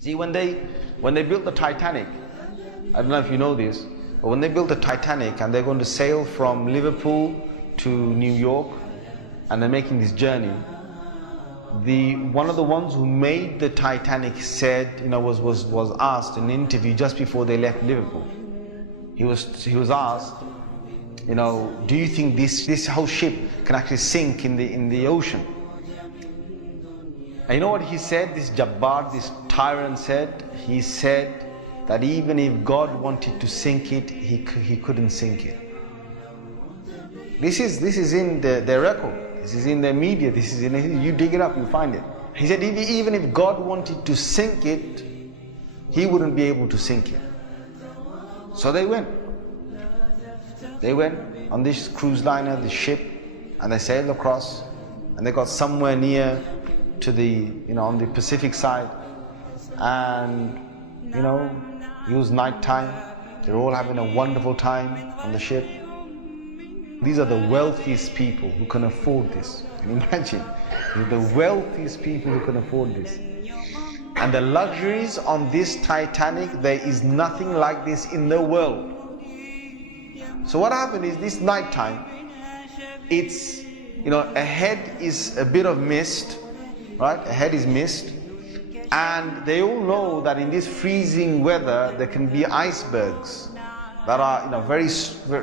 See, when they built the Titanic, I don't know if you know this, but when they built the Titanic and they're going to sail from Liverpool to New York, and they're making this journey, one of the ones who made the Titanic said, was asked in an interview just before they left Liverpool. He was asked, do you think this whole ship can actually sink in the ocean? And you know what he said? This Jabbar, this tyrant said. He said that even if God wanted to sink it, he couldn't sink it. This is in their record. This is in the media. This is you dig it up, you find it. He said even if God wanted to sink it, he wouldn't be able to sink it. So they went. They went on this cruise liner, the ship, and they sailed across, and they got somewhere near to on the Pacific side, and it was night time. They were all having a wonderful time on the ship. These are the wealthiest people who can afford this. Can you imagine? They're the wealthiest people who can afford this. And the luxuries on this Titanic, there is nothing like this in the world. So what happened is this night time, it's, ahead is a bit of mist, right? Ahead is mist. And they all know that in this freezing weather, there can be icebergs that are,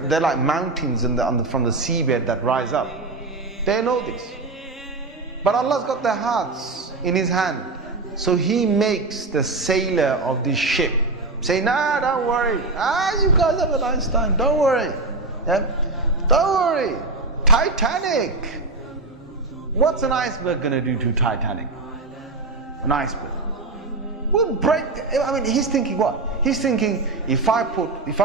they're like mountains from the seabed that rise up. They know this. But Allah's got their hearts in His hand. So He makes the sailor of this ship say, nah, don't worry. You guys have a nice time. Don't worry. Yeah? Don't worry. Titanic. What's an iceberg going to do to Titanic? An iceberg will break. He's thinking what? He's thinking, if I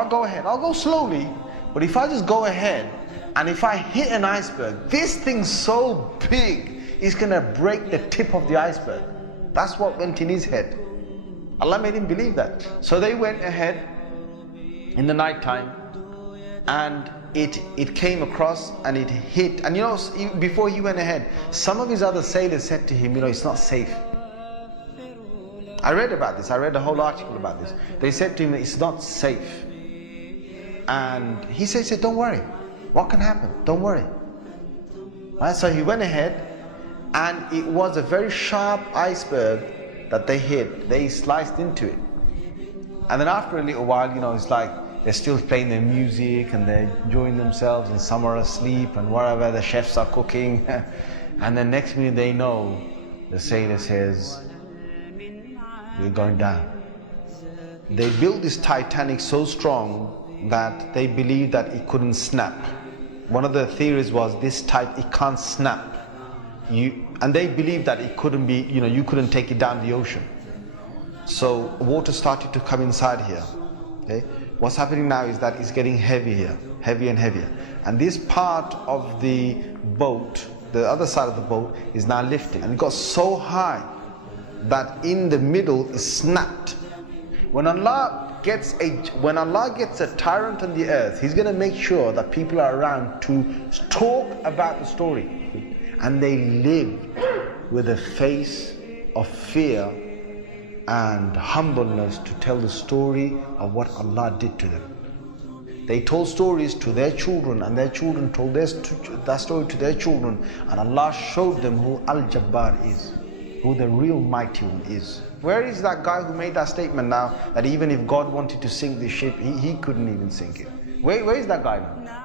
go ahead, I'll go slowly, but if I just go ahead and if I hit an iceberg, this thing's so big, it's going to break the tip of the iceberg. That's what went in his head. Allah made him believe that. So they went ahead in the night time, and it came across and it hit. And before he went ahead, some of his other sailors said to him, it's not safe. I read about this. I read a whole article about this. They said to him, it's not safe. And he said, don't worry. What can happen? Don't worry. Right? So he went ahead, and it was a very sharp iceberg that they hit. They sliced into it. And then after a little while, it's like they're still playing their music and they're enjoying themselves, and some are asleep and whatever, the chefs are cooking. And the next minute they know, the sailor says, we're going down. They built this Titanic so strong that they believed that it couldn't snap. One of the theories was it can't snap. And they believed that it couldn't be, you couldn't take it down the ocean. So water started to come inside here. Okay? What's happening now is that it's getting heavier, heavier and heavier. And this part of the boat, the other side of the boat, is now lifting. And it got so high that in the middle is snapped. When Allah gets a tyrant on the earth, He's going to make sure that people are around to talk about the story. And they lived with a face of fear and humbleness to tell the story of what Allah did to them. They told stories to their children, and their children told that story to their children, and Allah showed them who Al-Jabbar is, who the real mighty one is. Where is that guy who made that statement now, that even if God wanted to sink the ship, he couldn't even sink it? Where is that guy now?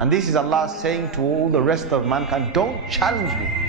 And this is Allah saying to all the rest of mankind, don't challenge me.